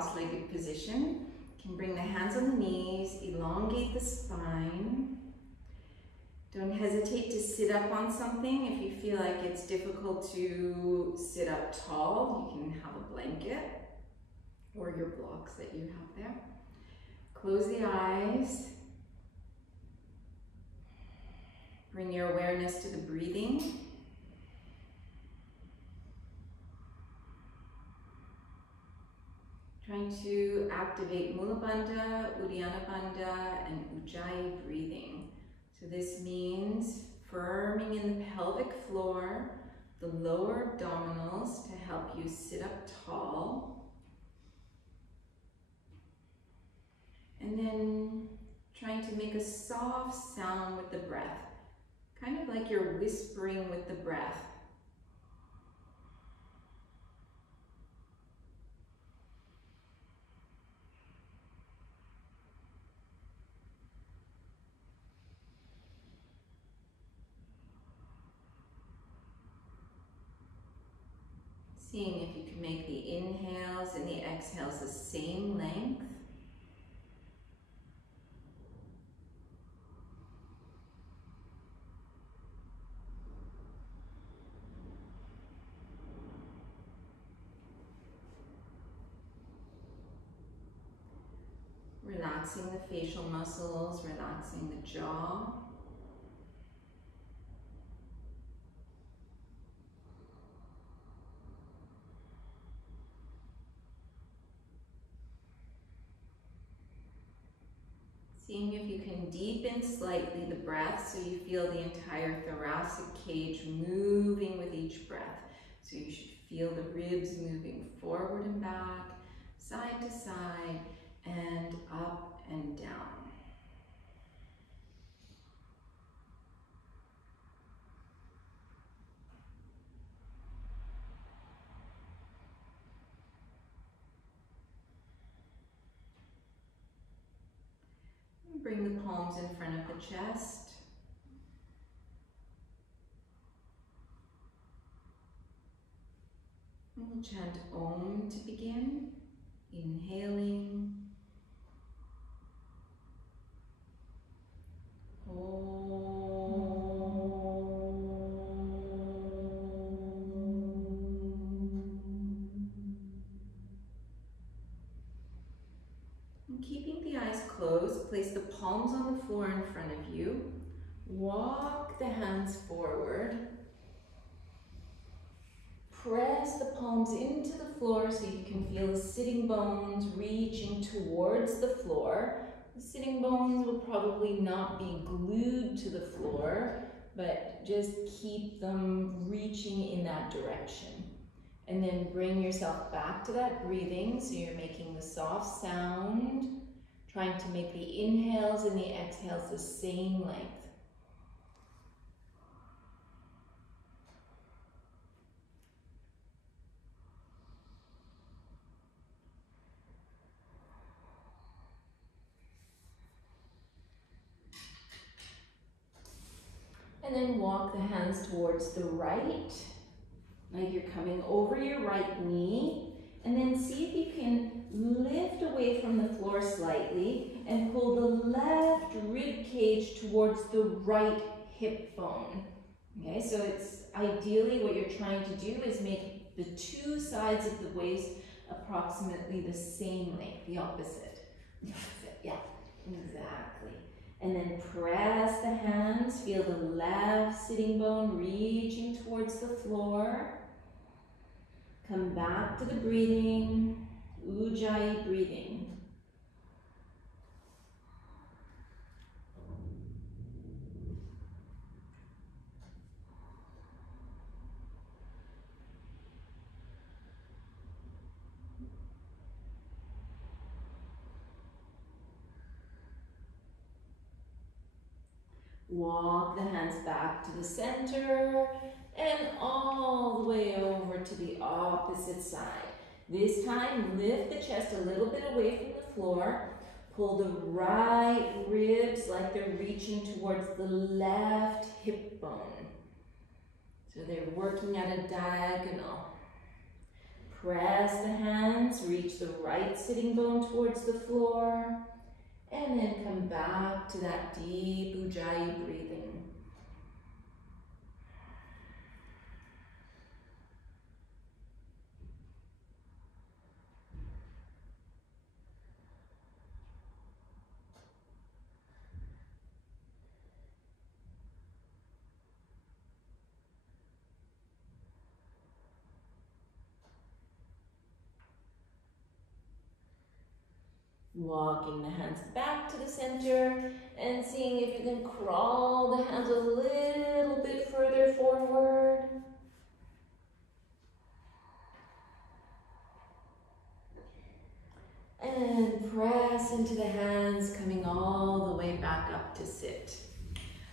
cross-legged position. You can bring the hands on the knees, elongate the spine. Don't hesitate to sit up on something. If you feel like it's difficult to sit up tall, you can have a blanket or your blocks that you have there. Close the eyes. Bring your awareness to the breathing. Trying to activate Mula Bandha, Uddiyana Bandha, and Ujjayi breathing. So this means firming in the pelvic floor, the lower abdominals to help you sit up tall. And then trying to make a soft sound with the breath, kind of like you're whispering with the breath. Seeing if you can make the inhales and the exhales the same length. Relaxing the facial muscles, relaxing the jaw. Seeing if you can deepen slightly the breath so you feel the entire thoracic cage moving with each breath. So you should feel the ribs moving forward and back, side to side, and up and down. Bring the palms in front of the chest. And we'll chant OM to begin. Inhaling. Keeping the eyes closed, place the palms on the floor in front of you. Walk the hands forward. Press the palms into the floor so you can feel the sitting bones reaching towards the floor. The sitting bones will probably not be glued to the floor, but just keep them reaching in that direction. And then bring yourself back to that breathing, so you're making the soft sound, trying to make the inhales and the exhales the same length. And then walk the hands towards the right. Like you're coming over your right knee, and then see if you can lift away from the floor slightly and pull the left rib cage towards the right hip bone. Okay, so it's ideally what you're trying to do is make the two sides of the waist approximately the same length, the opposite. Yeah, exactly. And then press the hands, feel the left sitting bone reaching towards the floor. Come back to the breathing, Ujjayi breathing. Walk the hands back to the center and all the way over to the opposite side. This time, lift the chest a little bit away from the floor. Pull the right ribs like they're reaching towards the left hip bone. So they're working at a diagonal. Press the hands, reach the right sitting bone towards the floor, and then come back to that deep Ujjayi breathing. Walking the hands back to the center and seeing if you can crawl the hands a little bit further forward. And press into the hands, coming all the way back up to sit.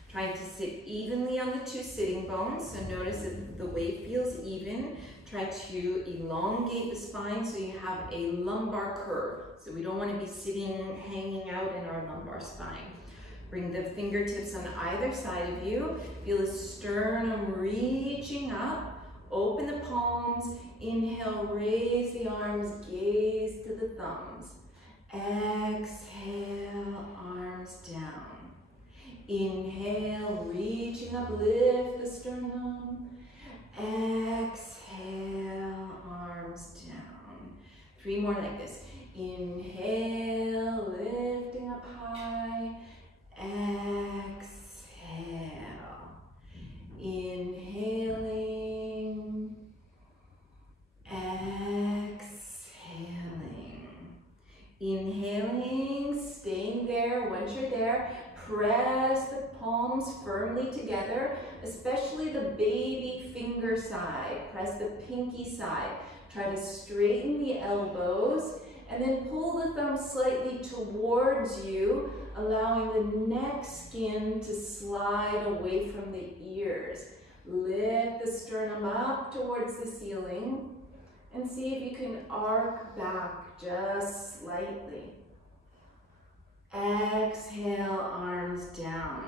Trying to sit evenly on the two sitting bones, so notice that the weight feels even. Try to elongate the spine so you have a lumbar curve. So we don't want to be sitting, hanging out in our lumbar spine. Bring the fingertips on either side of you. Feel the sternum reaching up. Open the palms. Inhale, raise the arms, gaze to the thumbs. Exhale, arms down. Inhale, reaching up, lift the sternum. Exhale, arms down. 3 more like this. Inhale, lifting up high. Exhale. Inhaling. Exhaling. Inhaling, staying there. Once you're there, press the palms firmly together, especially the baby finger side. Press the pinky side. Try to straighten the elbows and then pull the thumbs slightly towards you, allowing the neck skin to slide away from the ears. Lift the sternum up towards the ceiling and see if you can arc back just slightly. Exhale, arms down.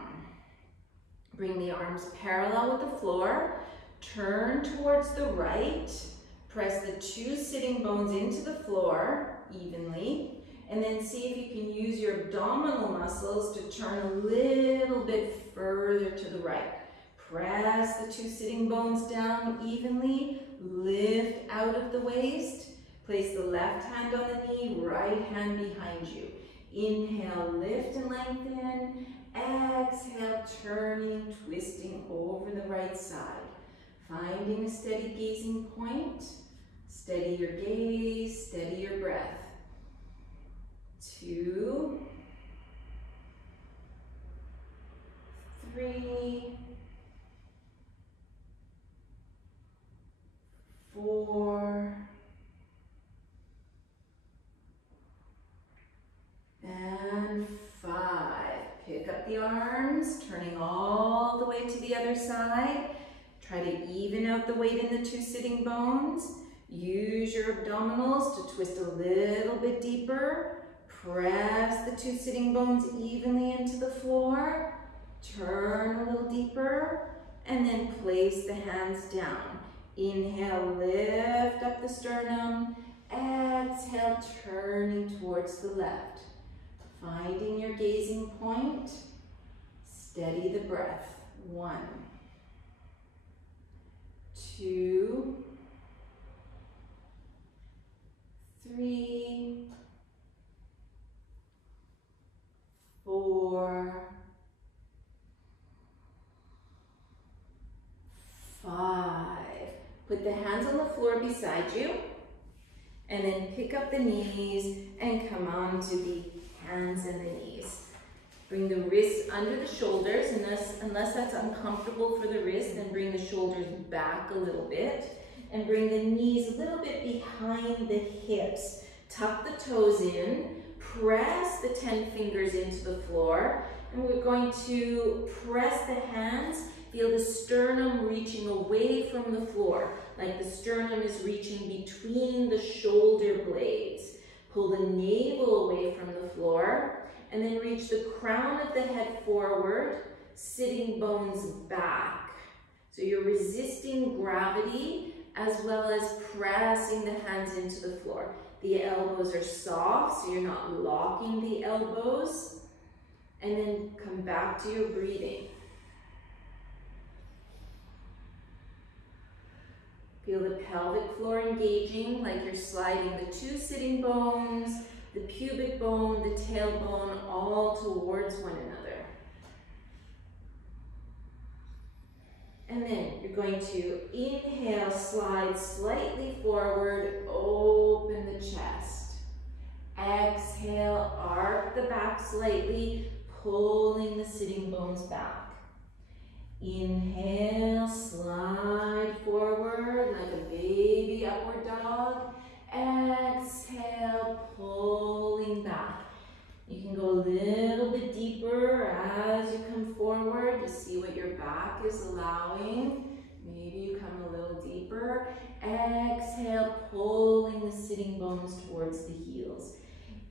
Bring the arms parallel with the floor. Turn towards the right. Press the 2 sitting bones into the floor evenly. And then see if you can use your abdominal muscles to turn a little bit further to the right. Press the 2 sitting bones down evenly. Lift out of the waist. Place the left hand on the knee, right hand behind you. Inhale, lift and lengthen. Exhale, turning, twisting over the right side. Finding a steady gazing point. Steady your gaze, steady your breath. 2, 3, 4, and 5. Pick up the arms, turning all the way to the other side. Try to even out the weight in the 2 sitting bones. Use your abdominals to twist a little bit deeper. Press the 2 sitting bones evenly into the floor. Turn a little deeper and then place the hands down. Inhale, lift up the sternum. Exhale, turning towards the left. Finding your gazing point. Steady the breath. 1, 2, 3, 4, 5. Put the hands on the floor beside you and then pick up the knees and come on to the hands and the knees. Bring the wrists under the shoulders, unless that's uncomfortable for the wrist, then bring the shoulders back a little bit and bring the knees a little bit behind the hips. Tuck the toes in, press the 10 fingers into the floor, and we're going to press the hands. Feel the sternum reaching away from the floor, like the sternum is reaching between the shoulder blades. Pull the navel away from the floor, and then reach the crown of the head forward, sitting bones back. So you're resisting gravity as well as pressing the hands into the floor. The elbows are soft, so you're not locking the elbows. And then come back to your breathing. Feel the pelvic floor engaging, like you're sliding the two sitting bones, the pubic bone, the tailbone, all towards one another. And then you're going to inhale, slide slightly forward, open the chest. Exhale, arc the back slightly, pulling the sitting bones back. Inhale, slide forward like a baby upward dog. Exhale, pulling back. You can go a little bit deeper as you come forward to see what your back is allowing. Maybe you come a little deeper. Exhale, pulling the sitting bones towards the heels.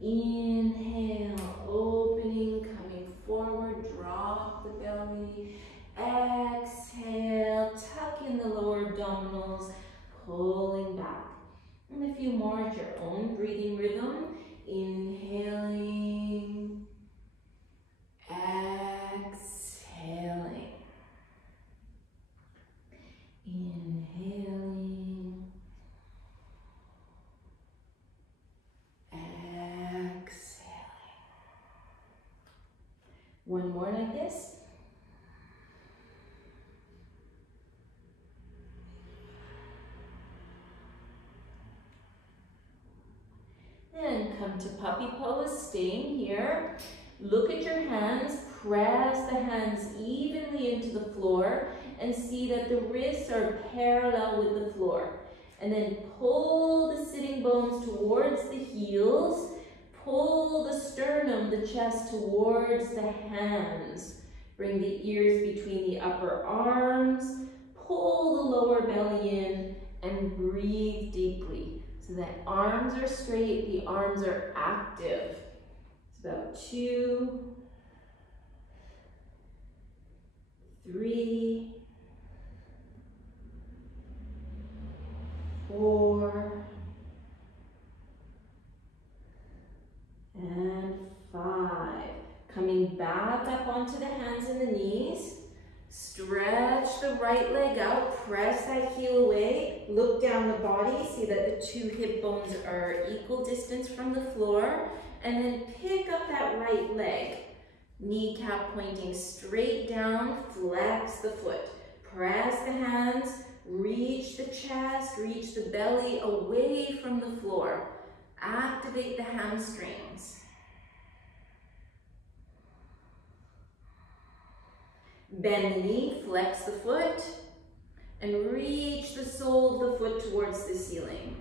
Inhale, opening, coming forward, drop the belly. Exhale, tuck in the lower abdominals, pulling back. And a few more at your own breathing rhythm. Inhaling, exhaling. Inhaling, exhaling. One more like this. And come to puppy pose, staying here. Look at your hands, press the hands evenly into the floor and see that the wrists are parallel with the floor. And then pull the sitting bones towards the heels, pull the sternum, the chest towards the hands. Bring the ears between the upper arms, pull the lower belly in and breathe deeply. So that arms are straight, the arms are active. It's about 2, 3, 4, and 5. Coming back up onto the hands and the knees. Stretch the right leg out, press that heel away, look down the body, see that the two hip bones are equal distance from the floor, and then pick up that right leg. Kneecap pointing straight down, flex the foot. Press the hands, reach the chest, reach the belly away from the floor. Activate the hamstrings. Bend the knee, flex the foot, and reach the sole of the foot towards the ceiling.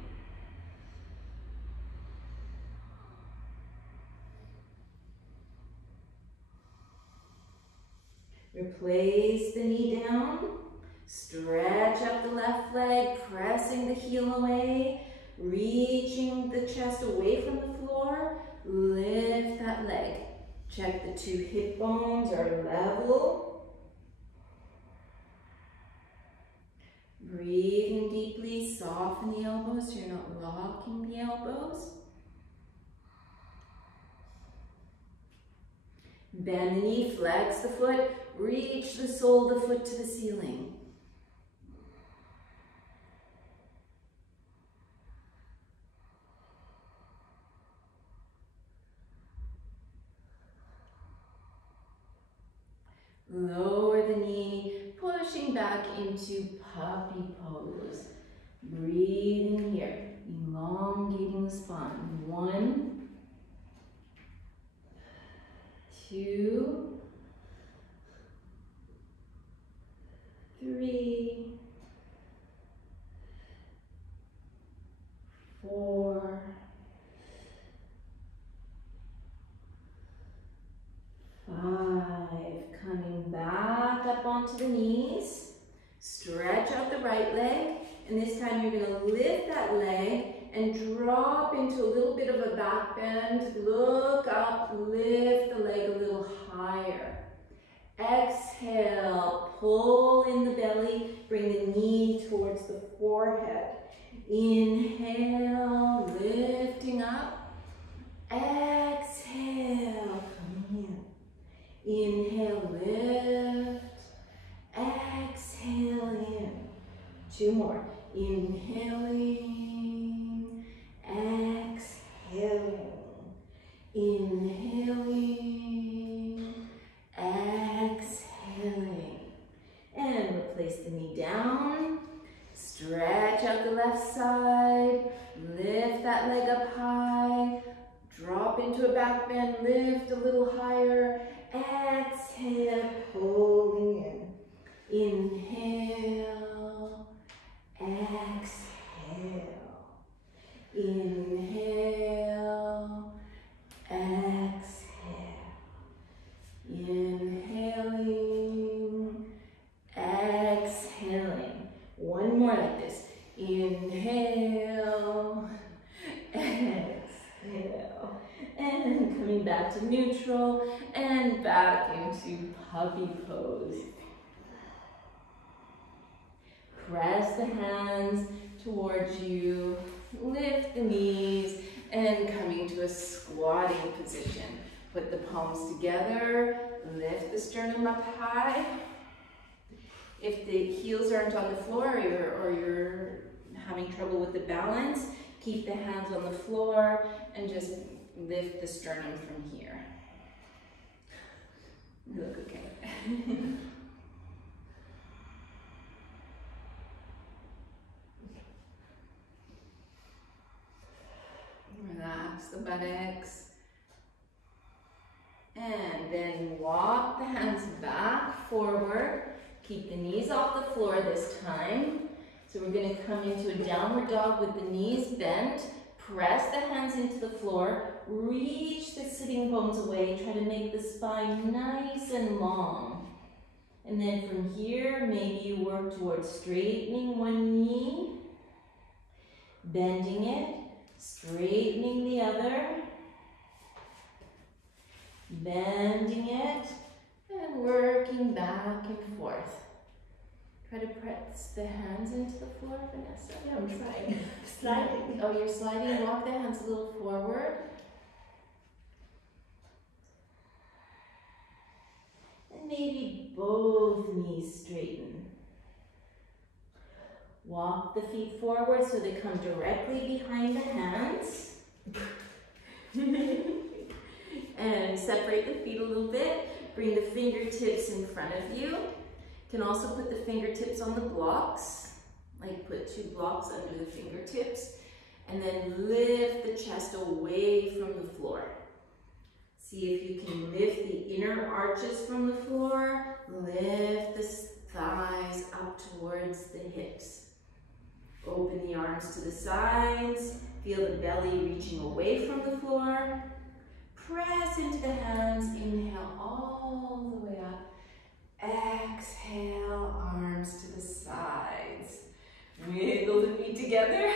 Replace the knee down, stretch up the left leg, pressing the heel away, reaching the chest away from the floor, lift that leg. Check the two hip bones are level. Breathing deeply, soften the elbows so you're not locking the elbows. Bend the knee, flex the foot, reach the sole of the foot to the ceiling. Lower the knee, pushing back into puppy pose. Breathing here, elongating the spine. 1, 2, 3, 4, 5. Coming back up onto the knees. Stretch out the right leg, and this time you're going to lift that leg and drop into a little bit of a back bend. Look up, lift the leg a little higher. Exhale, pull in the belly, bring the knee towards the forehead. 2 more. Inhaling, exhaling. Inhaling, exhaling. And replace the knee down. Stretch out the left side. Lift that leg up high. Drop into a back bend. Lift a little higher. Exhale, holding in. Inhale, exhale. Inhale, exhale. Inhaling, exhaling. One more like this. Inhale, exhale. And coming back to neutral and back into puppy pose. Press the hands towards you, lift the knees, and coming to a squatting position. Put the palms together, lift the sternum up high. If the heels aren't on the floor or you're having trouble with the balance, keep the hands on the floor and just lift the sternum from here. You look okay. Relax the buttocks. And then walk the hands back forward. Keep the knees off the floor this time. So we're going to come into a downward dog with the knees bent. Press the hands into the floor. Reach the sitting bones away. Try to make the spine nice and long. And then from here, maybe you work towards straightening one knee, bending it, straightening the other, bending it, and working back and forth. Try to press the hands into the floor, Vanessa. Yeah, I'm trying. Sliding. Oh, you're sliding. Walk the hands a little forward. And maybe both knees straighten. Walk the feet forward so they come directly behind the hands. And separate the feet a little bit. Bring the fingertips in front of you. You can also put the fingertips on the blocks. Like put 2 blocks under the fingertips. And then lift the chest away from the floor. See if you can lift the inner arches from the floor. Lift the thighs up towards the hips. Open the arms to the sides. Feel the belly reaching away from the floor. Press into the hands. Inhale all the way up. Exhale, arms to the sides. Wiggle the feet together.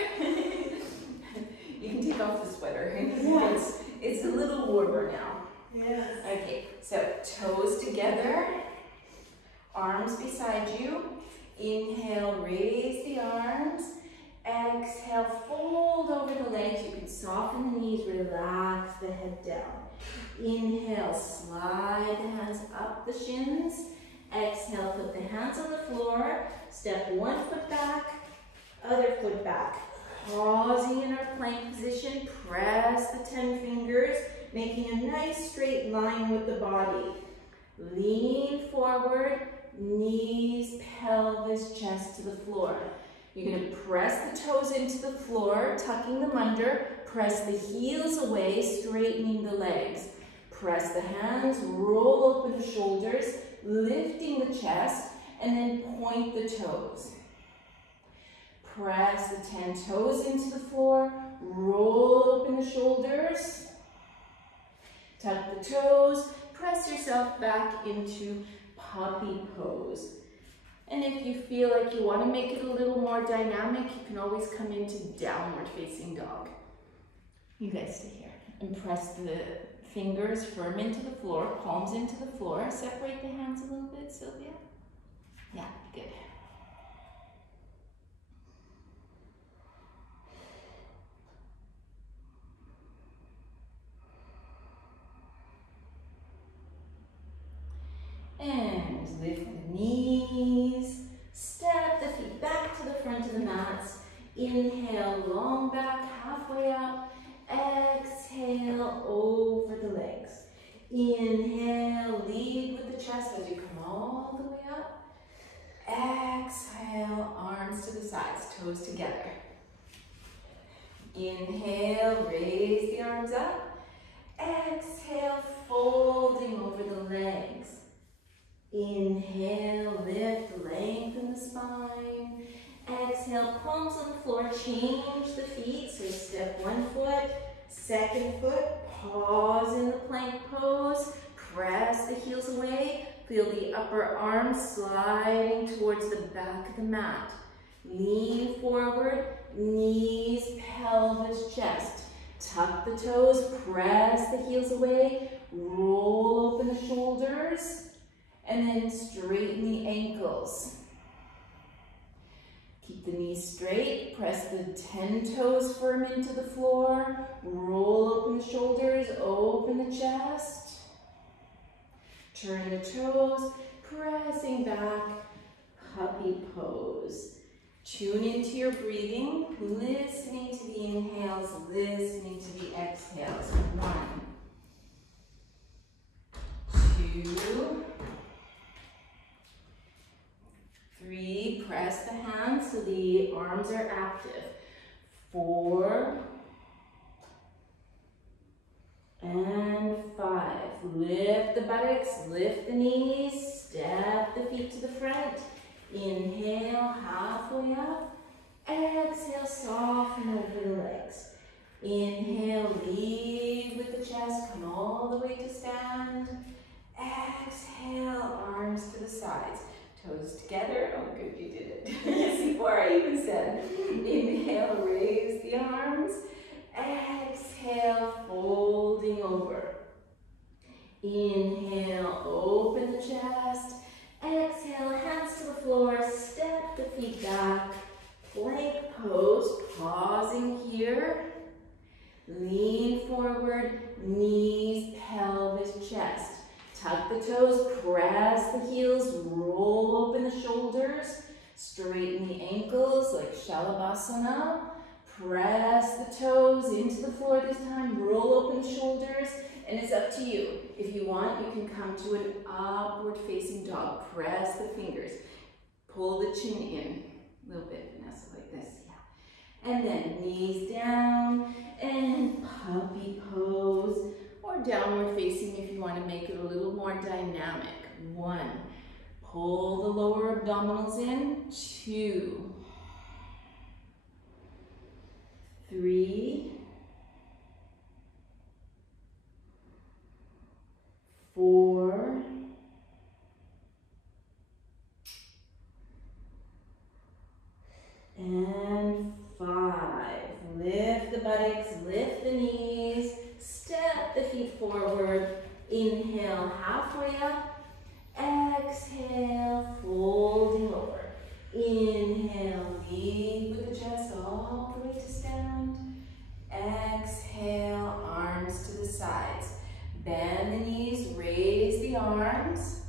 You can take off the sweater. Yes. It's a little warmer now. Yes. Okay, so toes together, arms beside you. Inhale, raise the arms. Exhale, fold over the legs. You can soften the knees, relax the head down. Inhale, slide the hands up the shins. Exhale, put the hands on the floor. Step 1 foot back, other foot back. Pausing in our plank position, press the 10 fingers, making a nice straight line with the body. Lean forward, knees, pelvis, chest to the floor. You're going to press the toes into the floor, tucking them under. Press the heels away, straightening the legs. Press the hands, roll open the shoulders, lifting the chest, and then point the toes. Press the 10 toes into the floor, roll open the shoulders, tuck the toes, press yourself back into puppy pose. And if you feel like you want to make it a little more dynamic, you can always come into downward facing dog. You guys stay here and press the fingers firm into the floor, palms into the floor. Separate the hands a little bit, Sylvia. Yeah, good. And lift the knees, step the feet back to the front Inhale, long back, halfway up. Exhale, over the legs. Inhale, lead with the chest as you come all the way up. Exhale, arms to the sides, toes together. Inhale, raise the arms up. Exhale, folding over the legs. Inhale, lift, lengthen the spine. Exhale, palms on the floor, change the feet. So step one foot, second foot, pause in the plank pose, press the heels away, feel the upper arms sliding towards the back of the mat. Lean forward, knees, pelvis, chest. Tuck the toes, press the heels away, roll open the shoulders, and then straighten the ankles. Keep the knees straight, press the 10 toes firm into the floor, roll open the shoulders, open the chest. Turn the toes, pressing back, puppy pose. Tune into your breathing, listening to the inhales, listening to the exhales. 1, 2, 3, press the hands so the arms are active. 4, and 5. Lift the buttocks, lift the knees, step the feet to the front. Inhale, halfway up. Exhale, soften over the legs. Inhale, lead with the chest, come all the way to stand. Exhale, arms to the sides. Toes together. Oh, good, you did it. Before I even said. Inhale, raise the arms. Exhale, folding over. Inhale, open the chest. Exhale, hands to the floor, step the feet back. Plank pose, pausing here. Lean forward, knees, pelvis, chest. Tuck the toes, press the heels, roll open the shoulders, straighten the ankles like Shalabhasana. Press the toes into the floor this time, roll open the shoulders, and it's up to you. If you want, you can come to an upward facing dog. Press the fingers, pull the chin in, a little bit, Vinyasa, like this, yeah. And then knees down, and puppy pose, or downward facing if you want to make it a little more dynamic. 1, pull the lower abdominals in. 2, 3, 4, and 5. Lift the buttocks, lift the knees, step the feet forward. Inhale, halfway up. Exhale, folding over. Inhale, lead with the chest all the way to stand. Exhale, arms to the sides. Bend the knees, raise the arms.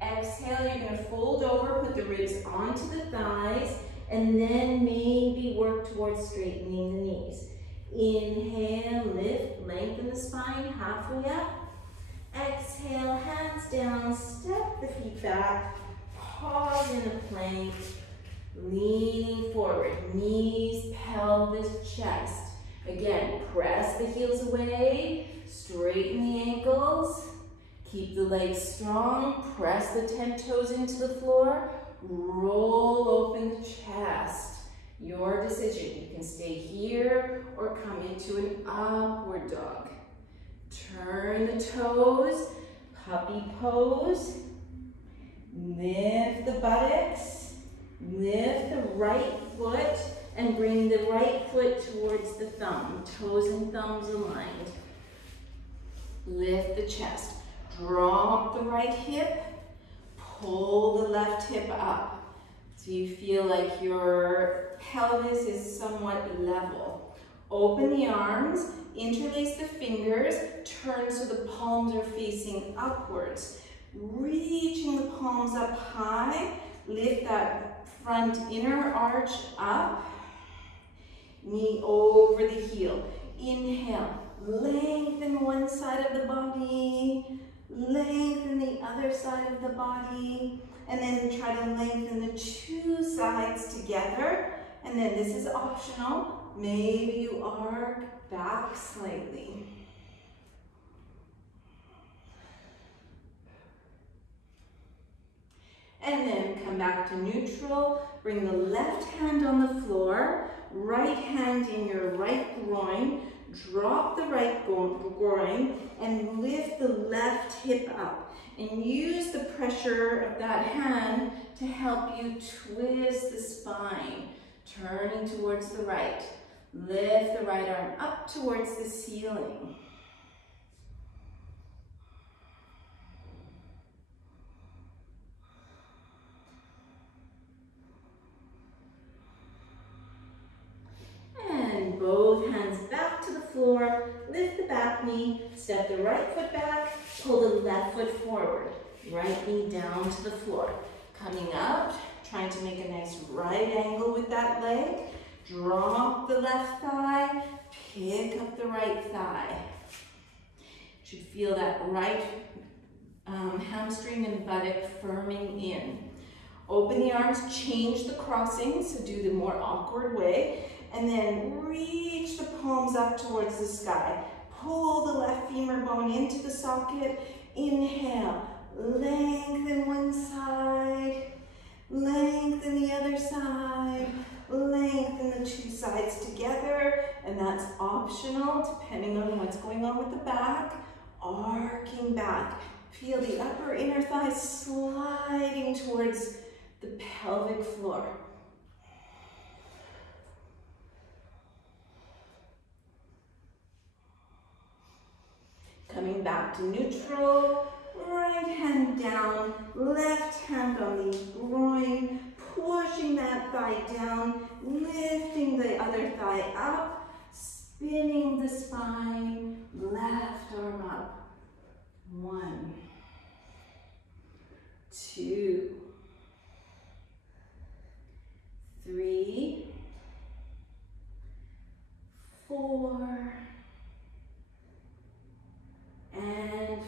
Exhale, you're going to fold over, put the ribs onto the thighs, and then maybe work towards straightening the knees. Inhale, lift, lengthen the spine, halfway up. Exhale, hands down, step the feet back, pause in a plank, leaning forward, knees, pelvis, chest. Again, press the heels away, straighten the ankles, keep the legs strong, press the 10 toes into the floor, roll open the chest. Your decision. You can stay here or come into an upward dog. Turn the toes, puppy pose. Lift the buttocks, lift the right foot, and bring the right foot towards the thumb. Toes and thumbs aligned. Lift the chest. Drop the right hip, pull the left hip up. So you feel like your pelvis is somewhat level. Open the arms, interlace the fingers, turn so the palms are facing upwards. Reaching the palms up high, lift that front inner arch up. knee over the heel. Inhale, lengthen one side of the body, lengthen the other side of the body, and then try to lengthen the two sides together. And then this is optional. Maybe you arc back slightly. And then come back to neutral. Bring the left hand on the floor, right hand in your right groin. Drop the right groin and lift the left hip up. And use the pressure of that hand to help you twist the spine. Turning towards the right. Lift the right arm up towards the ceiling. And both hands back to the floor. Lift the back knee. Step the right foot back. Pull the left foot forward. Right knee down to the floor. Coming up. Trying to make a nice right angle with that leg. Drop the left thigh. Pick up the right thigh. You should feel that right hamstring and buttock firming in. Open the arms, change the crossing, so do the more awkward way. And then reach the palms up towards the sky. Pull the left femur bone into the socket. Inhale, lengthen one side. Lengthen the other side, lengthen the two sides together, and that's optional depending on what's going on with the back. Arcing back. Feel the upper inner thigh sliding towards the pelvic floor. Coming back to neutral. Right hand down, left hand on the groin, pushing that thigh down, lifting the other thigh up, spinning the spine, left arm up. 1, 2, 3, 4, and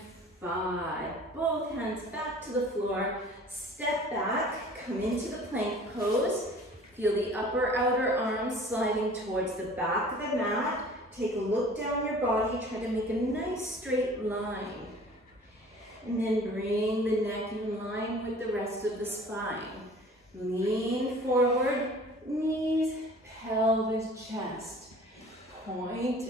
5. Both hands back to the floor. Step back, come into the plank pose. Feel the upper outer arms sliding towards the back of the mat. Take a look down your body. Try to make a nice straight line. And then bring the neck in line with the rest of the spine. Lean forward, knees, pelvis, chest. Point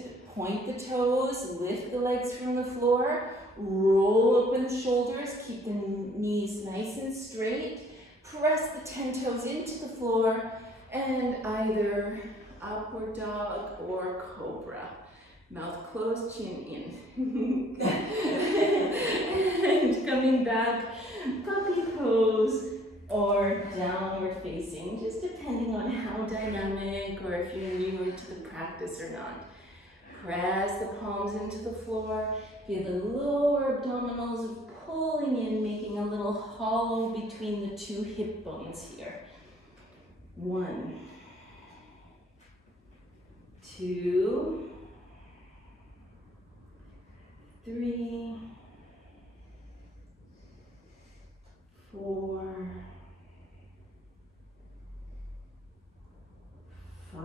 the toes, lift the legs from the floor. Roll open the shoulders, keep the knees nice and straight. Press the 10 toes into the floor and either upward dog or cobra. Mouth closed, chin in. And coming back, puppy pose or downward facing, just depending on how dynamic or if you're newer to the practice or not. Press the palms into the floor. Feel the lower abdominals pulling in, making a little hollow between the two hip bones here. 1, 2, 3, 4, 5.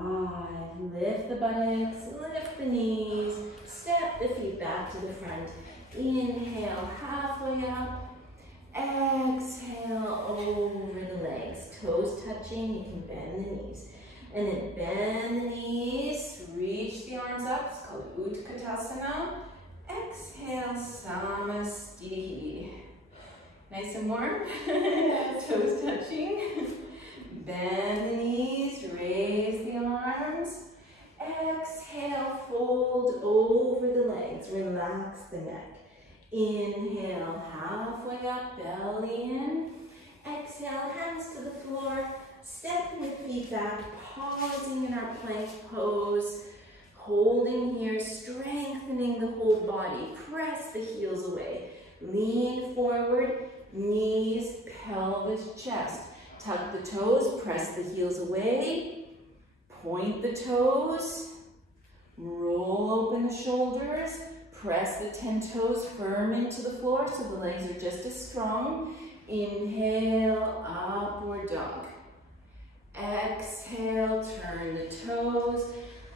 Lift the buttocks, lift the knees, step the feet back to the front. Inhale, halfway up. Exhale, over the legs. Toes touching, you can bend the knees. And then bend the knees, reach the arms up. It's called Utkatasana. Exhale, Samastiti. Nice and warm. Toes touching. Bend the knees, raise the arms. Exhale, fold over the legs, relax the neck. Inhale, halfway up, belly in. Exhale, hands to the floor, stepping the feet back, pausing in our plank pose, holding here, strengthening the whole body. Press the heels away. Lean forward, knees, pelvis, chest. Tuck the toes, press the heels away. Point the toes, roll open the shoulders, press the 10 toes firm into the floor so the legs are just as strong. Inhale, upward dog. Exhale, turn the toes,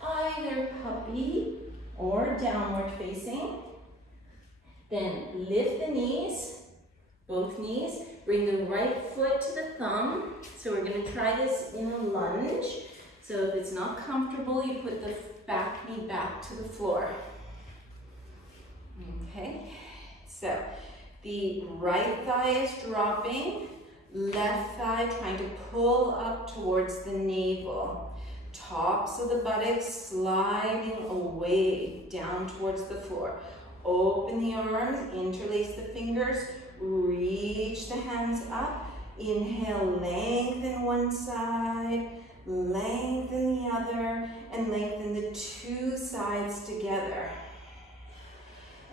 either puppy or downward facing. Then lift the knees, both knees. Bring the right foot to the thumb. So we're going to try this in a lunge. So if it's not comfortable, you put the back knee back to the floor. Okay, so the right thigh is dropping, left thigh trying to pull up towards the navel. Tops of the buttocks sliding away down towards the floor. Open the arms, interlace the fingers, reach the hands up. Inhale, lengthen one side, lengthen the other, and lengthen the two sides together.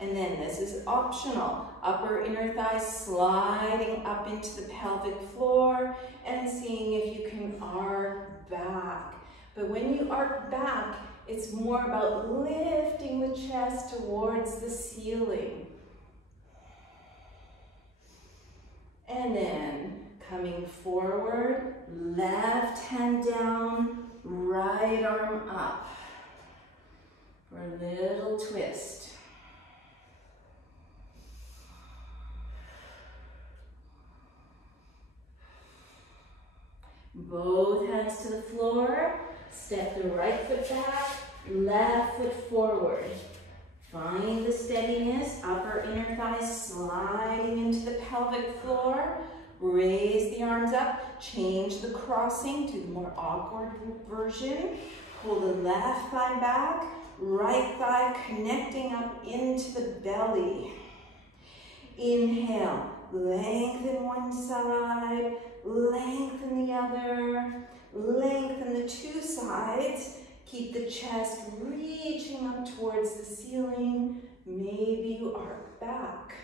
And then this is optional. Upper inner thigh sliding up into the pelvic floor and seeing if you can arc back. But when you arc back, it's more about lifting the chest towards the ceiling. And then coming forward, left hand down, right arm up for a little twist. Both hands to the floor, step the right foot back, left foot forward. Find the steadiness, upper inner thighs sliding into the pelvic floor. Raise the arms up, change the crossing to the more awkward version. Pull the left thigh back, right thigh connecting up into the belly. Inhale, lengthen one side, lengthen the other, lengthen the two sides. Keep the chest reaching up towards the ceiling. Maybe you arc back.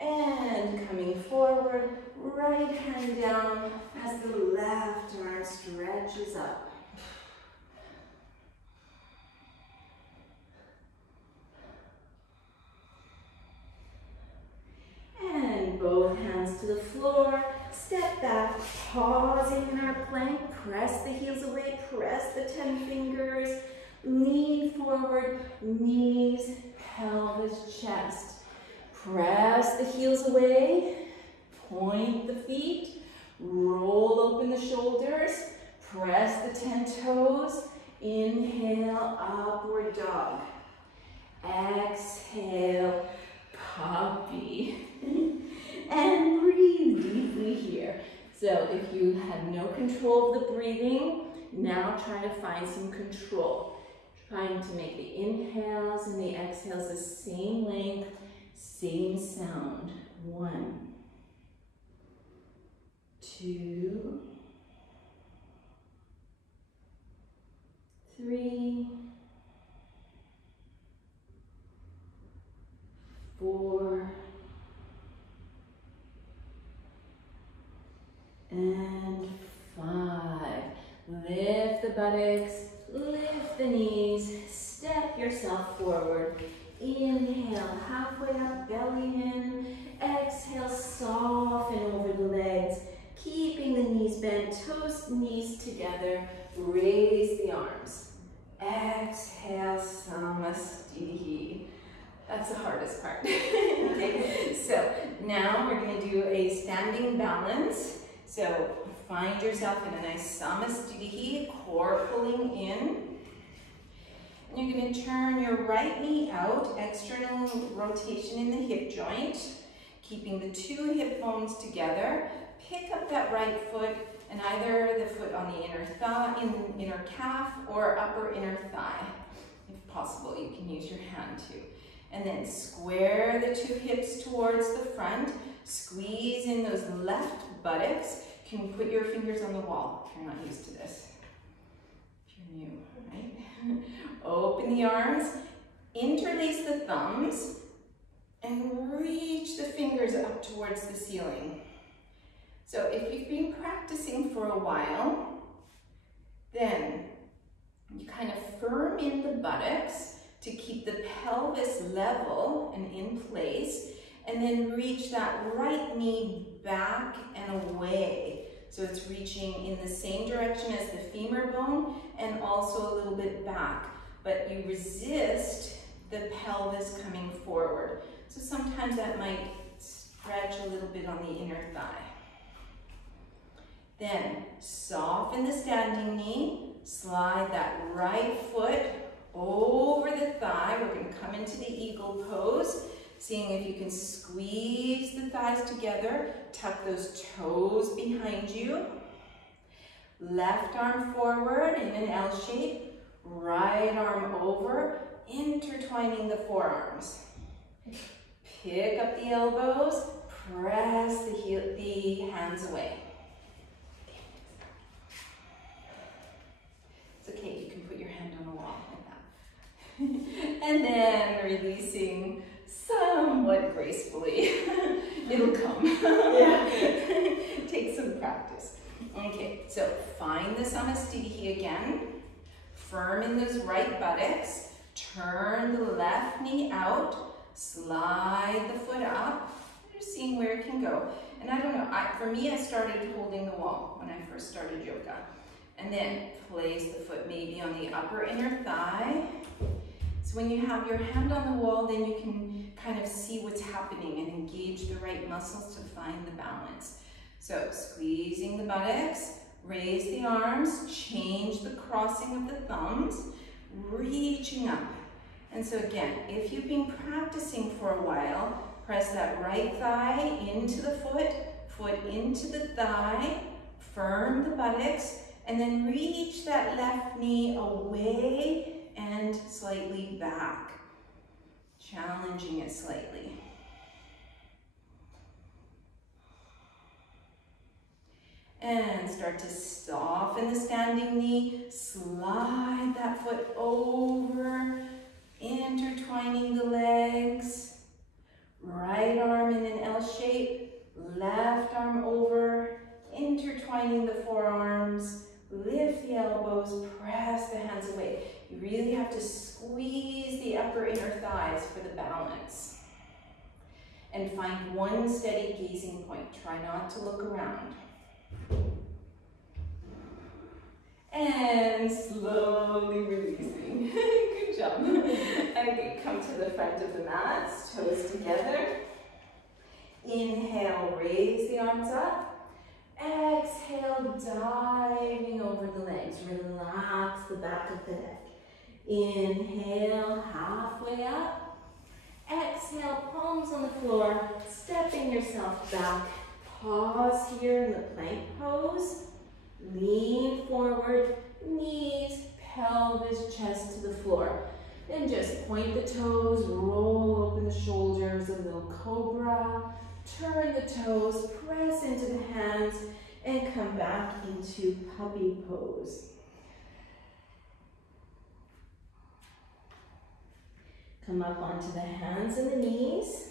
And coming forward, right hand down as the left arm stretches up. And both hands to the floor, step back, pausing in our plank, press the heels away, press the 10 fingers, lean forward, knees, pelvis, chest. Press the heels away, point the feet, roll open the shoulders, press the 10 toes, inhale, upward dog. Exhale, puppy. And breathe deeply here. So if you have no control of the breathing, now try to find some control. Trying to make the inhales and the exhales the same length, same sound. 1, 2, 3, 4, and 5. Lift the buttocks, lift the knees, step yourself forward. Inhale, halfway up, belly in. Exhale, soften over the legs, keeping the knees bent, toes, knees together. Raise the arms. Exhale, samastitihi. That's the hardest part. Okay, so now we're going to do a standing balance. So find yourself in a nice samastitihi, core pulling in. And you're going to turn your right knee out, external rotation in the hip joint, keeping the two hip bones together. Pick up that right foot and either the foot on the inner thigh, inner calf, or upper inner thigh. If possible, you can use your hand too. And then square the two hips towards the front. Squeeze in those left buttocks. You can put your fingers on the wall if you're not used to this. If you're new, right? Open the arms, interlace the thumbs, and reach the fingers up towards the ceiling. So if you've been practicing for a while, then you kind of firm in the buttocks to keep the pelvis level and in place, and then reach that right knee back and away. So it's reaching in the same direction as the femur bone and also a little bit back, but you resist the pelvis coming forward. So sometimes that might stretch a little bit on the inner thigh. Then soften the standing knee, slide that right foot over the thigh. We're going to come into the eagle pose, seeing if you can squeeze the thighs together, tuck those toes behind you. Left arm forward in an L shape, right arm over, intertwining the forearms. Pick up the elbows, press the hands away. It's okay, you can put your hand on a wall like that. And then releasing somewhat gracefully. It'll come. Yeah. Take some practice. Okay, so find the samastitihi again. Firm in those right buttocks. Turn the left knee out. Slide the foot up. Just seeing where it can go. And I don't know, for me, I started holding the wall when I first started yoga. And then place the foot maybe on the upper inner thigh. So when you have your hand on the wall, then you can kind of see what's happening and engage the right muscles to find the balance. So squeezing the buttocks, raise the arms, change the crossing of the thumbs, reaching up. And so again, if you've been practicing for a while, press that right thigh into the foot, foot into the thigh, firm the buttocks, and then reach that left knee away and slightly back, challenging it slightly. And start to soften the standing knee, slide that foot over, intertwining the legs, right arm in an L shape, left arm over, intertwining the forearms, lift the elbows, press the hands away. You really have to squeeze the upper inner thighs for the balance. And find one steady gazing point. Try not to look around. And slowly releasing. Good job. Okay, come to the front of the mat, toes together. Inhale, raise the arms up. Exhale, diving over the legs. Relax the back of the neck. Inhale, halfway up. Exhale, palms on the floor, stepping yourself back. Pause here in the plank pose. Lean forward, knees, pelvis, chest to the floor. Then just point the toes, roll open the shoulders, a little cobra. Turn the toes, press into the hands, and come back into puppy pose. Come up onto the hands and the knees.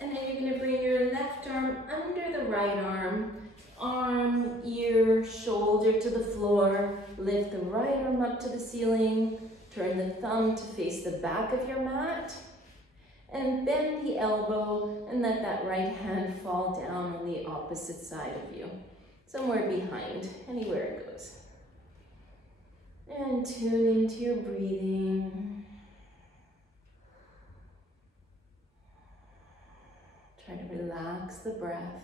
And then you're going to bring your left arm under the right arm. Arm, ear, shoulder to the floor. Lift the right arm up to the ceiling. Turn the thumb to face the back of your mat. And bend the elbow and let that right hand fall down on the opposite side of you. Somewhere behind, anywhere it goes. And tune into your breathing. Try to relax the breath.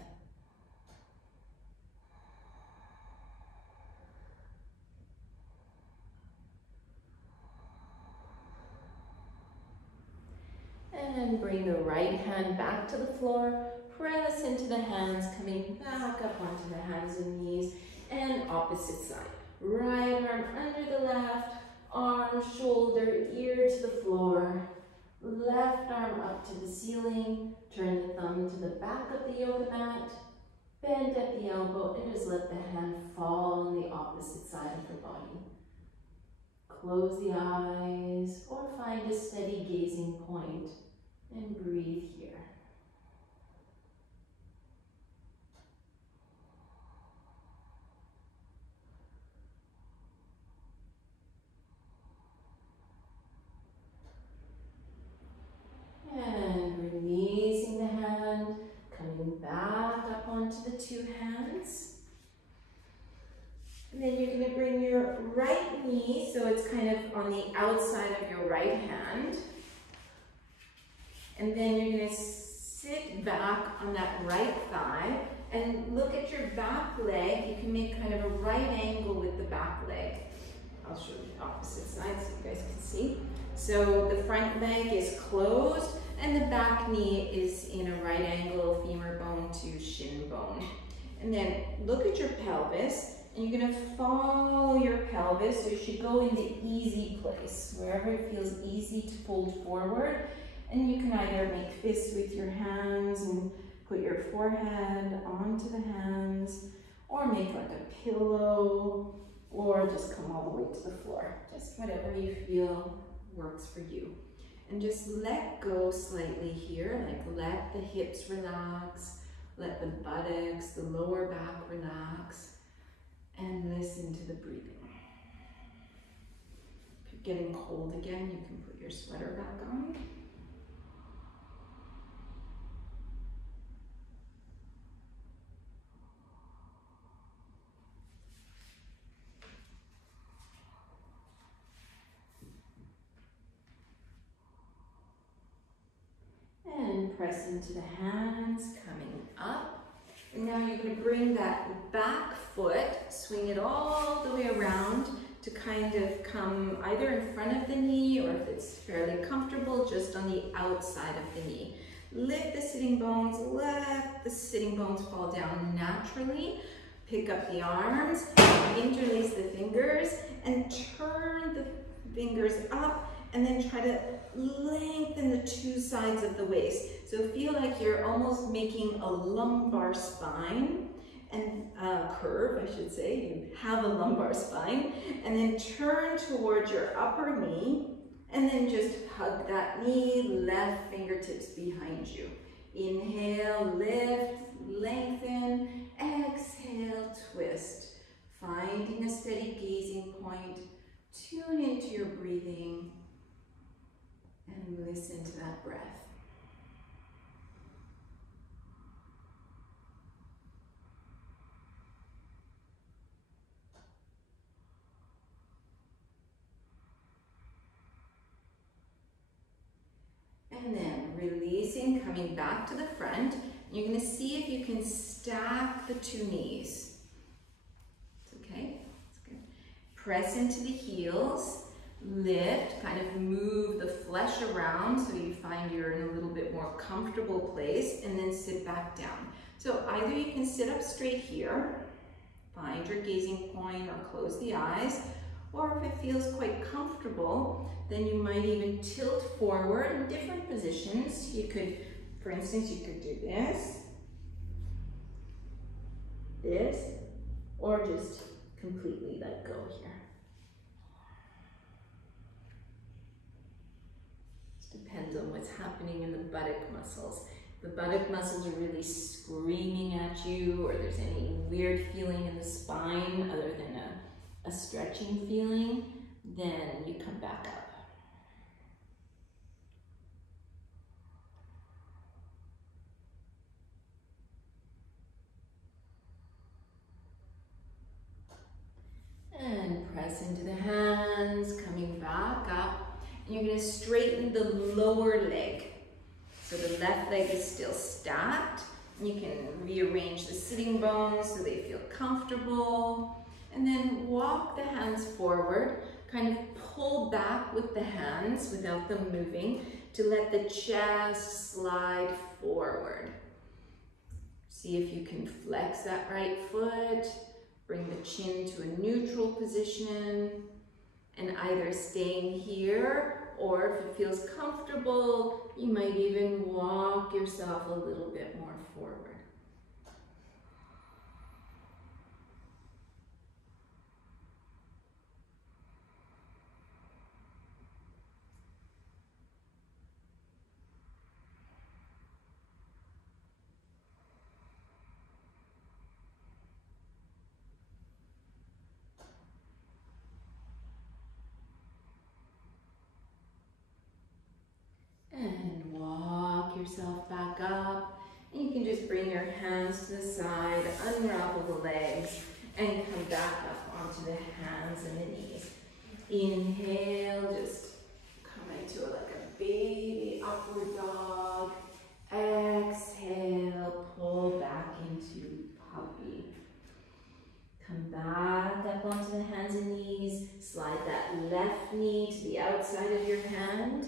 And bring the right hand back to the floor. Press into the hands, coming back up onto the hands and knees. And opposite side. Right arm under the left, arm, shoulder, ear to the floor. Left arm up to the ceiling. Turn the thumb to the back of the yoga mat. Bend at the elbow and just let the hand fall on the opposite side of the body. Close the eyes or find a steady gazing point and breathe here. knee, so it's kind of on the outside of your right hand. And then you're going to sit back on that right thigh and look at your back leg. You can make kind of a right angle with the back leg. I'll show you the opposite side so you guys can see. So the front leg is closed and the back knee is in a right angle, femur bone to shin bone. And then look at your pelvis, and you're going to follow your pelvis. So you should go into easy place, wherever it feels easy to fold forward. And you can either make fists with your hands and put your forehead onto the hands, or make like a pillow, or just come all the way to the floor. Just whatever you feel works for you. And just let go slightly here, like let the hips relax, let the buttocks, the lower back relax, and listen to the breathing. If you're getting cold again, you can put your sweater back on. And press into the hands, coming up. And now you're going to bring that back foot, swing it all the way around to kind of come either in front of the knee, or if it's fairly comfortable, just on the outside of the knee. Lift the sitting bones, let the sitting bones fall down naturally. Pick up the arms, interlace the fingers, and turn the fingers up, and then try to lengthen the two sides of the waist. So feel like you're almost making a lumbar spine, and curve, I should say. You have a lumbar spine. And then turn towards your upper knee, and then just hug that knee, left fingertips behind you. Inhale, lift, lengthen. Exhale, twist. Finding a steady gazing point. Tune into your breathing and listen to that breath. And then releasing, coming back to the front. You're going to see if you can stack the two knees. It's okay. That's good. Press into the heels. Lift, kind of move the flesh around so you find you're in a little bit more comfortable place, and then sit back down. So either you can sit up straight here, find your gazing point, or close the eyes, or if it feels quite comfortable, then you might even tilt forward in different positions. You could, for instance, you could do this, or just completely let go here. Depends on what's happening in the buttock muscles. If the buttock muscles are really screaming at you, or there's any weird feeling in the spine other than a stretching feeling, then you come back up. And press into the hands, coming back up. And you're going to straighten the lower leg. So the left leg is still stacked. You can rearrange the sitting bones so they feel comfortable. And then walk the hands forward. Kind of pull back with the hands without them moving to let the chest slide forward. See if you can flex that right foot. Bring the chin to a neutral position. And either staying here, or if it feels comfortable, you might even walk yourself a little bit more forward. And walk yourself back up. And you can just bring your hands to the side, unravel the legs, and come back up onto the hands and the knees. Inhale, just come into like a baby upward dog. Exhale, pull back into puppy. Come back up onto the hands and knees. Slide that left knee to the outside of your hand.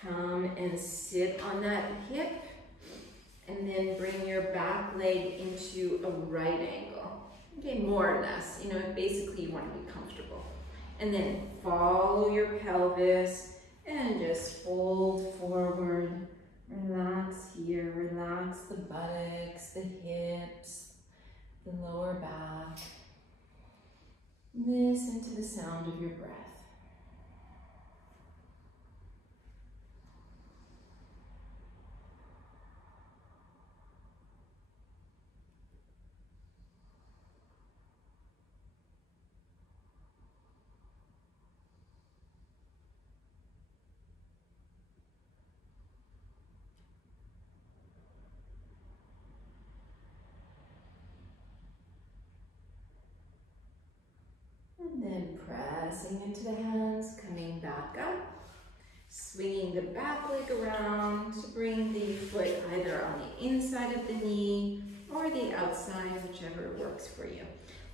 Come and sit on that hip. And then bring your back leg into a right angle. Okay, more or less. You know, basically you want to be comfortable. And then follow your pelvis and just fold forward. Relax here, relax the buttocks, the hips, the lower back. Listen to the sound of your breath. And then pressing into the hands, coming back up, swinging the back leg around to bring the foot either on the inside of the knee or the outside, whichever works for you.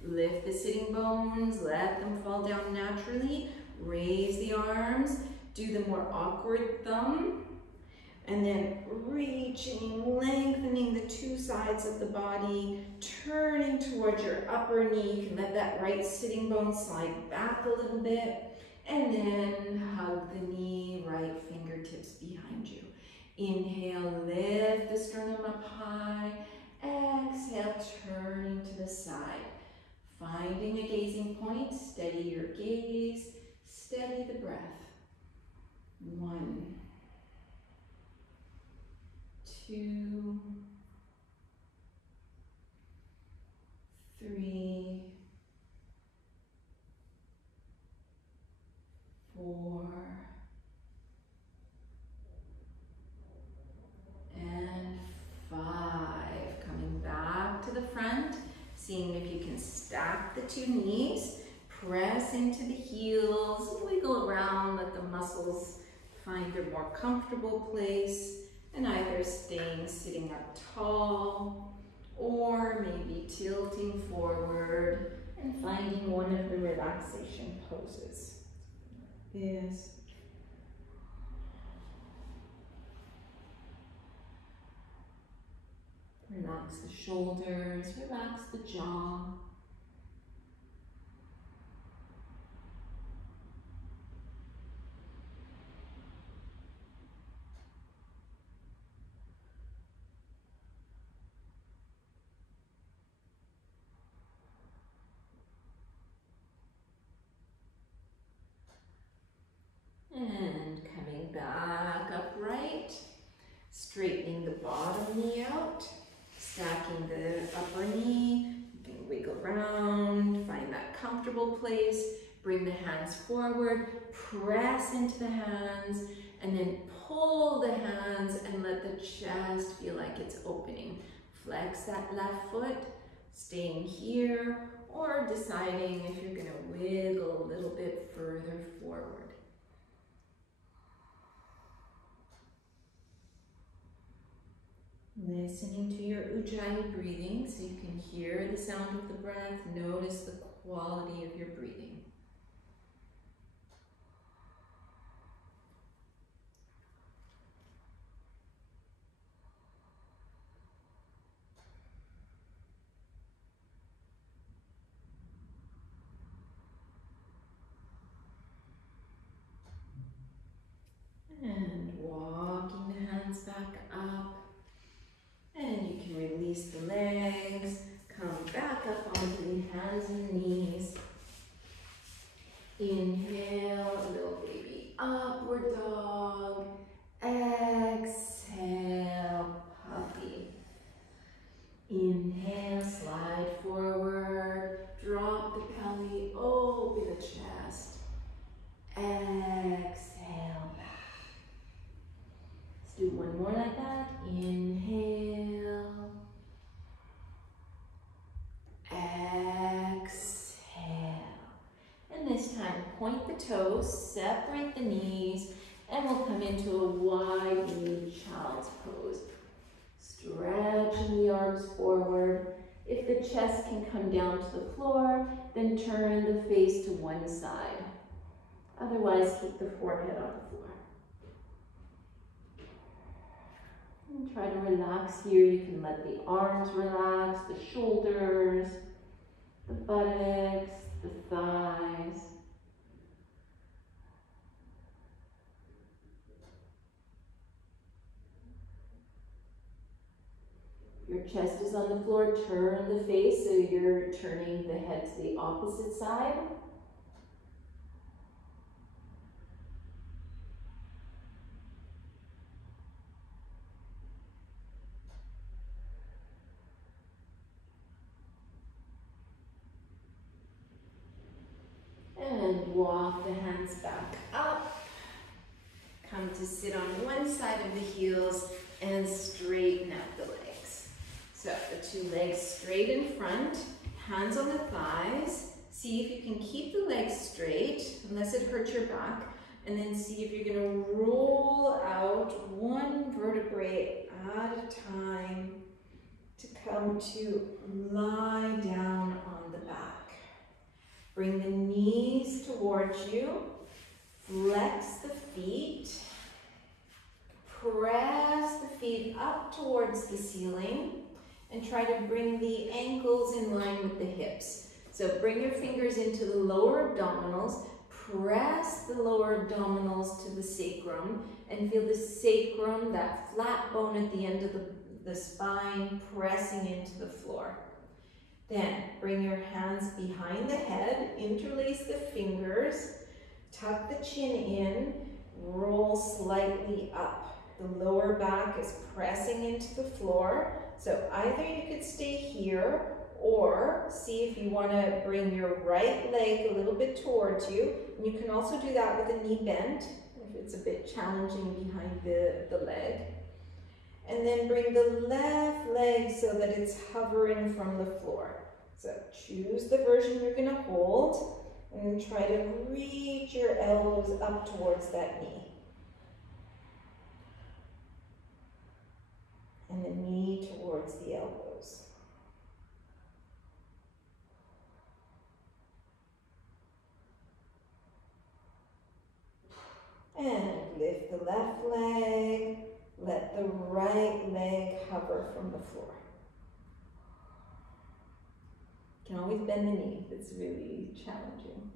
Lift the sitting bones, let them fall down naturally. Raise the arms, do the more awkward thumb, and then reaching, lengthening the two sides of the body, turning towards your upper knee. You can let that right sitting bone slide back a little bit, and then hug the knee, right fingertips behind you. Inhale, lift the sternum up high. Exhale, turning to the side. Finding a gazing point, steady your gaze, steady the breath. 1, 2, 3, 4, and 5. Coming back to the front, seeing if you can stack the two knees, press into the heels, wiggle around, let the muscles find their more comfortable place, and either staying sitting up tall or maybe tilting forward and finding one of the relaxation poses. Yes. Relax the shoulders, relax the jaw. And coming back upright, straightening the bottom knee out, stacking the upper knee. You can wiggle around, find that comfortable place, bring the hands forward, press into the hands, and then pull the hands and let the chest feel like it's opening. Flex that left foot, staying here, or deciding if you're gonna wiggle a little bit further forward. Listening to your Ujjayi breathing so you can hear the sound of the breath, notice the quality of your breathing. And walking the hands back up. And you can release the legs, come back up onto the hands and knees. Inhale, little baby, upward dog. Exhale, puppy. Inhale, slide forward, drop the belly, open the chest. Exhale, back. Let's do one more like that. Inhale. Exhale. toes, separate the knees, and we'll come into a wide knee child's pose. Stretching the arms forward. If the chest can come down to the floor, then turn the face to one side. Otherwise, keep the forehead on the floor. And try to relax here. You can let the arms relax, the shoulders, the buttocks, the thighs. If your chest is on the floor, turn the face so you're turning the head to the opposite side. And walk the hands back up. Come to sit on one side of the heels and straighten out the legs. So the two legs straight in front, hands on the thighs. See if you can keep the legs straight, unless it hurts your back. And then see if you're gonna roll out one vertebrae at a time to come to lie down on the back. Bring the knees towards you, flex the feet, press the feet up towards the ceiling, and try to bring the ankles in line with the hips. So bring your fingers into the lower abdominals, press the lower abdominals to the sacrum, and feel the sacrum, that flat bone at the end of the spine, pressing into the floor. Then bring your hands behind the head, interlace the fingers, tuck the chin in, roll slightly up. The lower back is pressing into the floor. So either you could stay here or see if you want to bring your right leg a little bit towards you. And you can also do that with a knee bend if it's a bit challenging behind the leg. And then bring the left leg so that it's hovering from the floor. So choose the version you're going to hold and then try to reach your elbows up towards that knee. And the knee towards the elbows. And lift the left leg, let the right leg hover from the floor. You can always bend the knee if it's really challenging.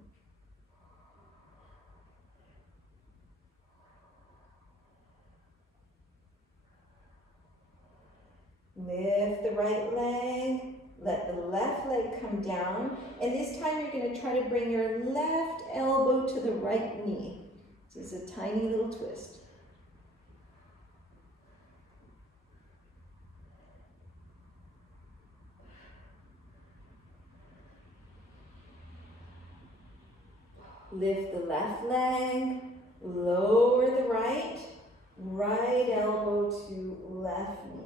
Lift the right leg, let the left leg come down, and this time you're going to try to bring your left elbow to the right knee. So it's a tiny little twist. Lift the left leg, lower the right, right elbow to left knee.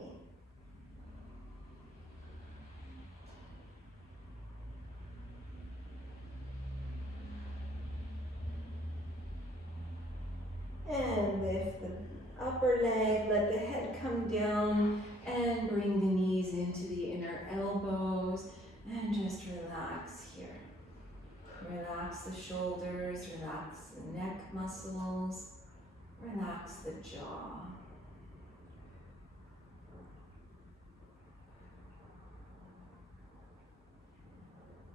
And lift the upper leg, let the head come down, and bring the knees into the inner elbows, and just relax here. Relax the shoulders, relax the neck muscles, relax the jaw.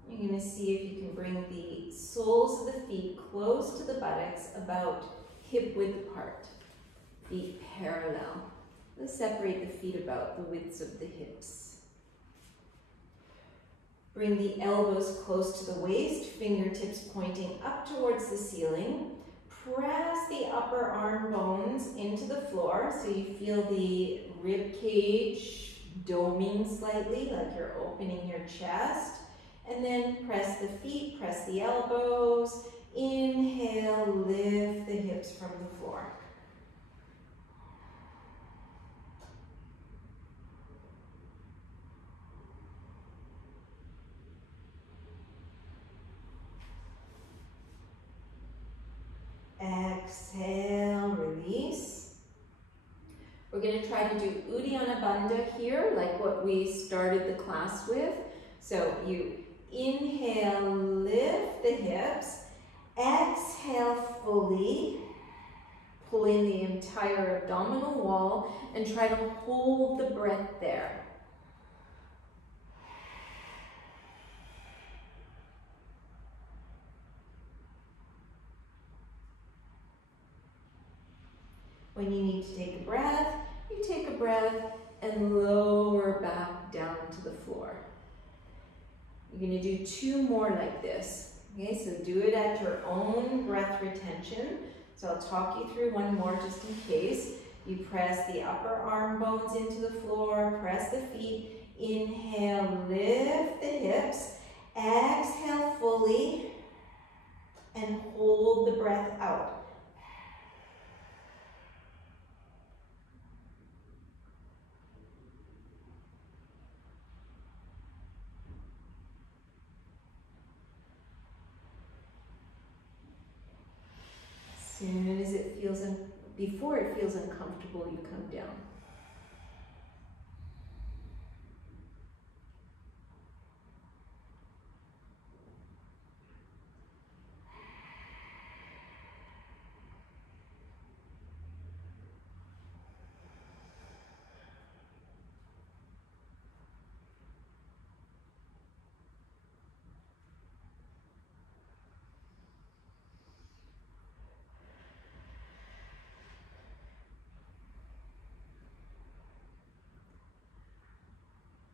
You're going to see if you can bring the soles of the feet close to the buttocks, about hip width apart, feet parallel. Let's separate the feet about the widths of the hips. Bring the elbows close to the waist, fingertips pointing up towards the ceiling. Press the upper arm bones into the floor so you feel the rib cage doming slightly, like you're opening your chest. And then press the feet, press the elbows. Inhale, lift the hips from the floor. up here, like what we started the class with. So you inhale, lift the hips, exhale fully, pull in the entire abdominal wall and try to hold the breath there. When you need to take a breath, you take a breath and lower back down to the floor. You're going to do 2 more like this. Okay, so do it at your own breath retention. So I'll talk you through one more just in case. You press the upper arm bones into the floor, press the feet, inhale, lift the hips, exhale fully, and hold the breath out. As soon as it feels, before it feels uncomfortable, you come down.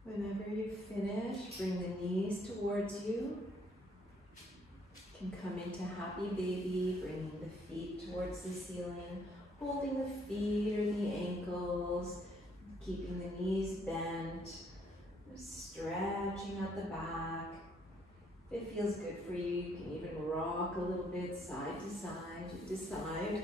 Whenever you finish, bring the knees towards you. You can come into happy baby, bringing the feet towards the ceiling, holding the feet or the ankles, keeping the knees bent, stretching out the back. If it feels good for you, you can even rock a little bit side to side, you decide.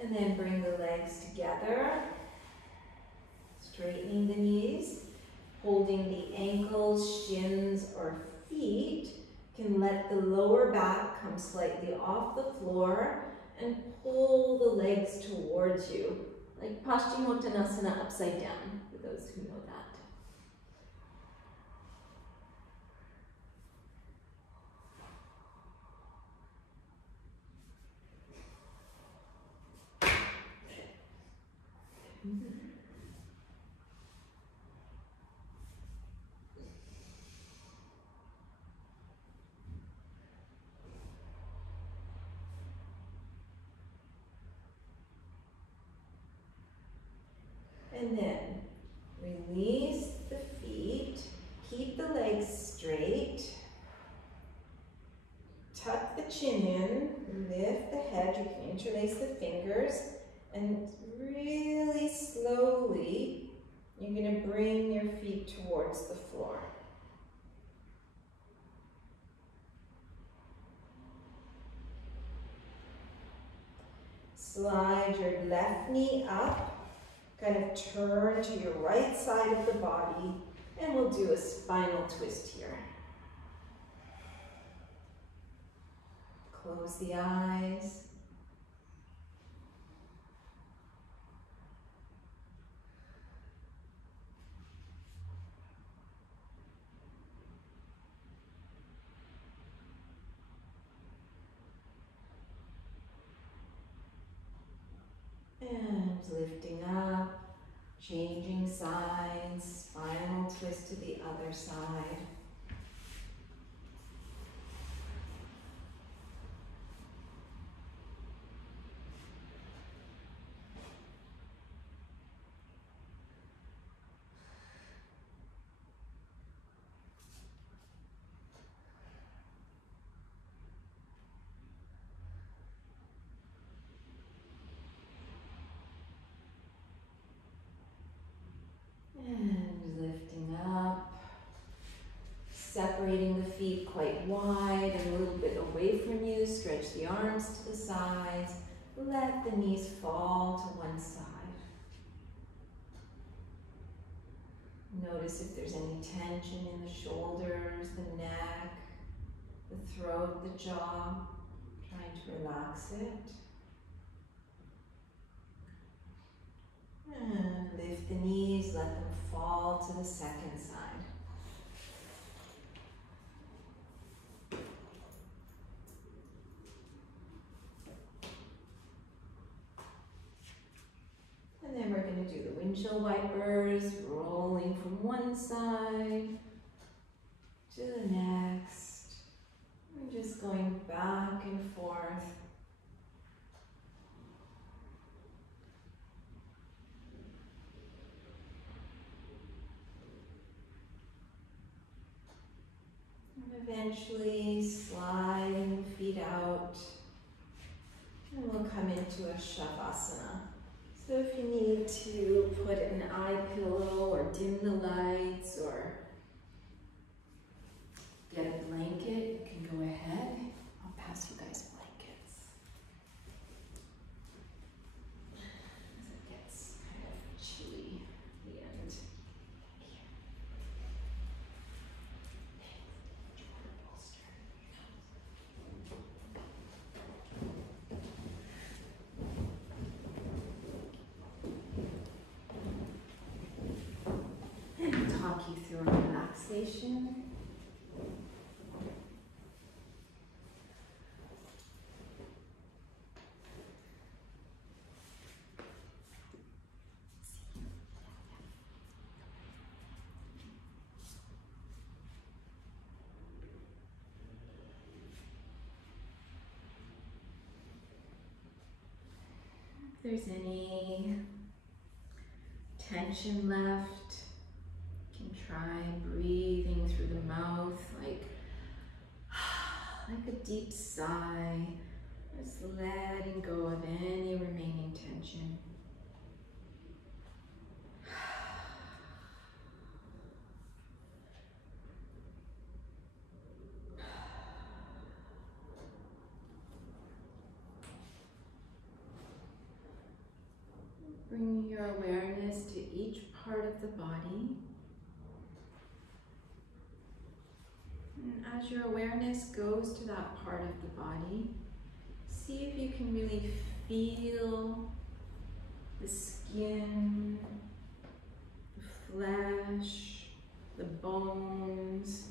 And then bring the legs together, straightening the knees, holding the ankles, shins, or feet. You can let the lower back come slightly off the floor and pull the legs towards you, like Paschimottanasana upside down, for those who know that. And then release the feet, keep the legs straight, tuck the chin in, lift the head, you can interlace the fingers, and really slowly, you're going to bring your feet towards the floor. Slide your left knee up. Kind of turn to your right side of the body, and we'll do a spinal twist here. Close the eyes. And lifting up, changing sides, spinal twist to the other side. And lifting up, separating the feet quite wide and a little bit away from you. Stretch the arms to the sides. Let the knees fall to one side. Notice if there's any tension in the shoulders, the neck, the throat, the jaw. Trying to relax it. And lift the knees, let them fall to the second side. And then we're going to do the windshield wipers, rolling from one side to the next. We're just going back and forth. And eventually sliding the feet out. And we'll come into a shavasana. So if you need to put an eye pillow or dim the lights or get a blanket, you can go ahead. I'll pass you guys blankets. As it gets kind of chilly at the end. And talk you through a relaxation. If there's any tension left, you can try breathing through the mouth like a deep sigh, just letting go of any remaining tension. Bringing your awareness to each part of the body. And as your awareness goes to that part of the body, see if you can really feel the skin, the flesh, the bones,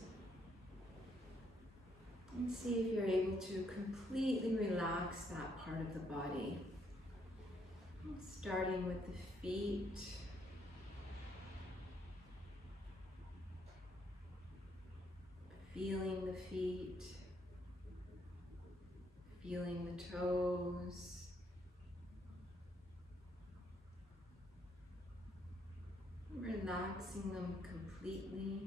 and see if you're able to completely relax that part of the body. Starting with the feet, feeling the feet, feeling the toes, relaxing them completely.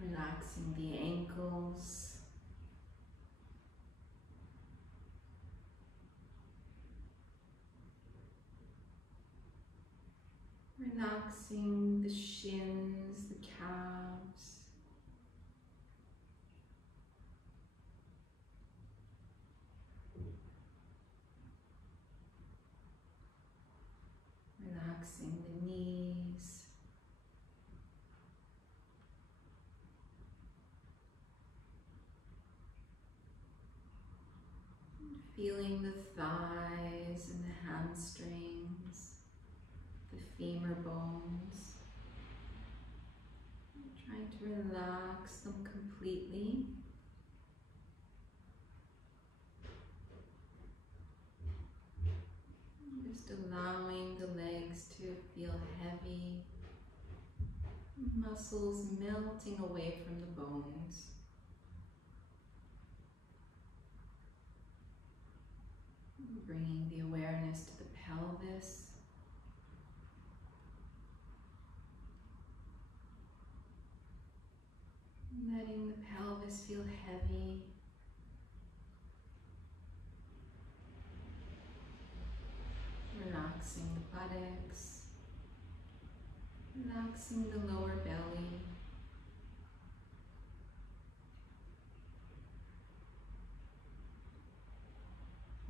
Relaxing the ankles. Relaxing the shins, the calves. Relaxing the knees. Feeling the thighs and the hamstrings, the femur bones. Trying to relax them completely. Just allowing the legs to feel heavy, muscles melting away from the bones. Bringing the awareness to the pelvis. Letting the pelvis feel heavy. Relaxing the buttocks. Relaxing the lower belly.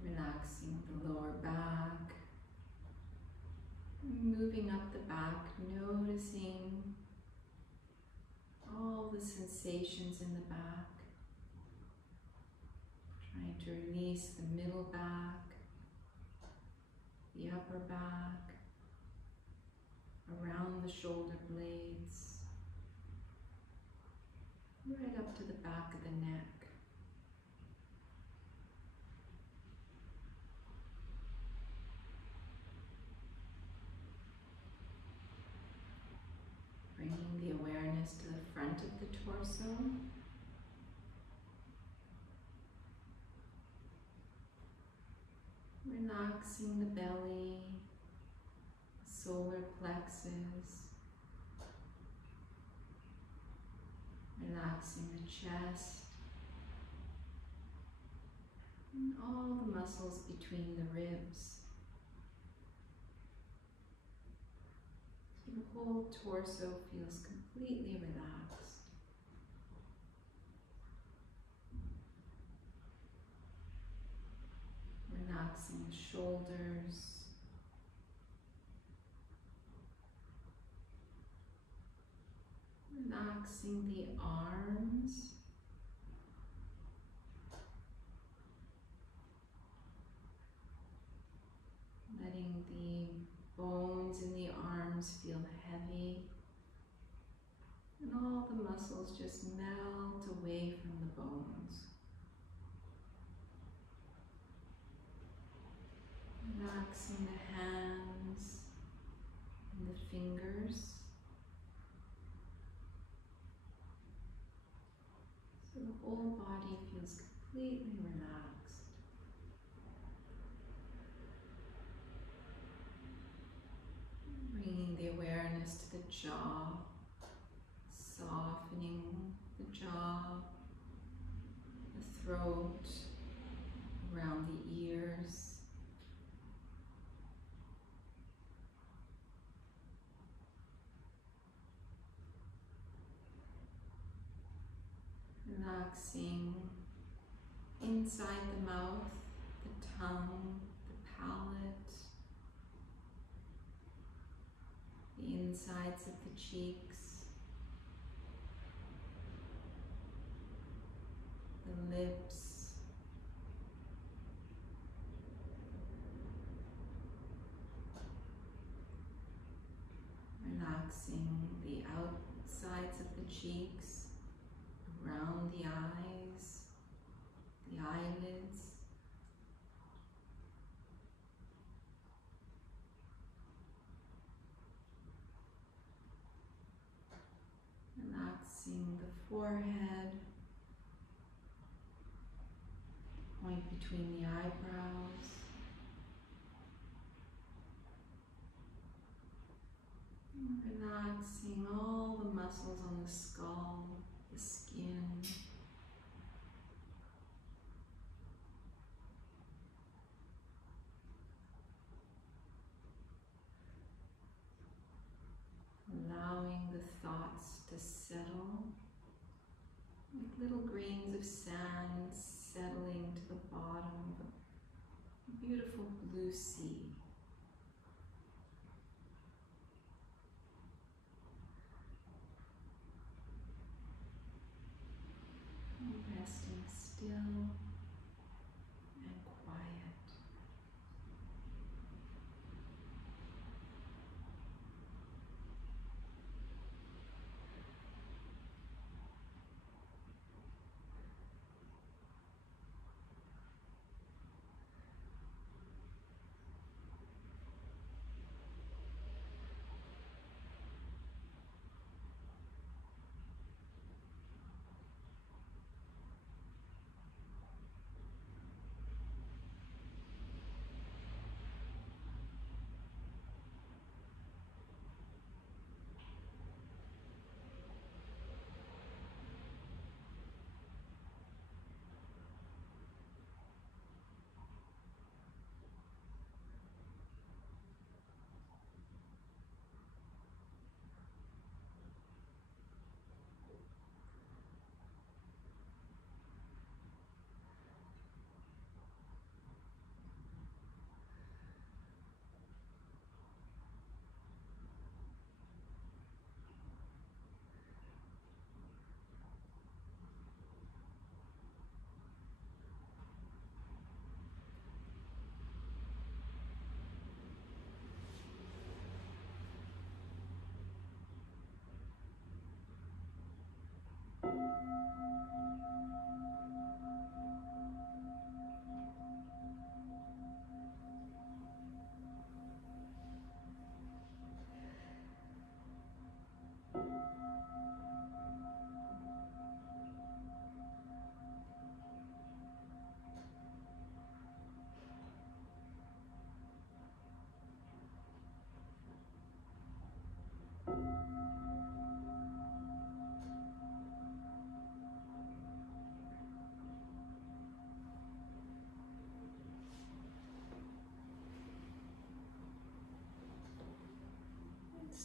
Relaxing the lower back, moving up the back, noticing all the sensations in the back. Trying to release the middle back, the upper back, around the shoulder blades, right up to the back of the neck. Bringing the awareness to the front of the torso. Relaxing the belly, solar plexus, relaxing the chest, and all the muscles between the ribs. So the whole torso feels completely relaxed. Relaxing the shoulders, relaxing the arms, letting the bones in the arms feel heavy, and all the muscles just melt away from the bones. Relaxing the hands and the fingers. So the whole body feels completely relaxed. Bringing the awareness to the jaw, softening the jaw, the throat, around the ears. Relaxing inside the mouth, the tongue, the palate, the insides of the cheeks, the lips, relaxing the outsides of the cheeks, around the eyes, the eyelids, relaxing the forehead, point between the eyebrows, relaxing all the muscles on the skull, the skin, allowing the thoughts to settle like little grains of sand settling to the bottom of a beautiful blue sea. Resting still and quiet.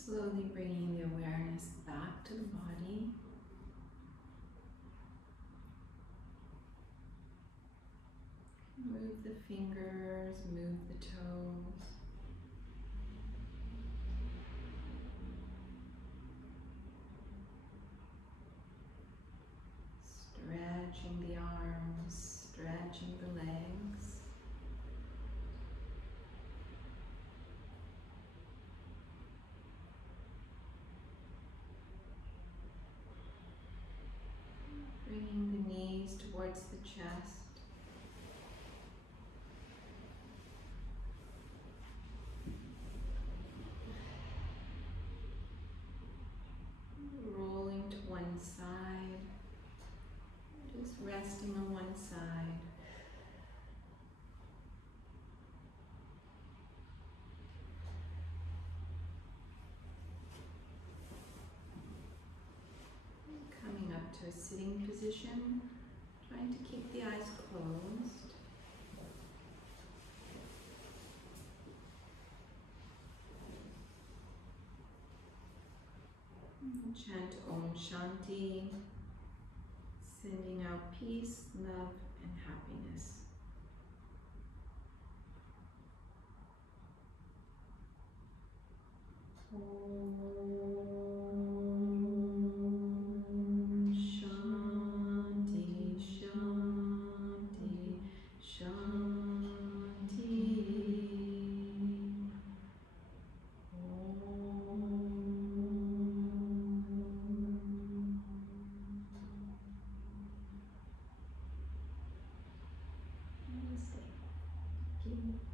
Slowly bringing the awareness back to the body. Move the fingers, move the toes. Stretching the arms, stretching the legs. Bringing the knees towards the chest. Rolling to one side. Just resting on one side. Coming up to a sitting position, trying to keep the eyes closed. Chant Om Shanti, sending out peace, love, and happiness. Om Shanti, Shanti, Shanti. Namaste. Thank you.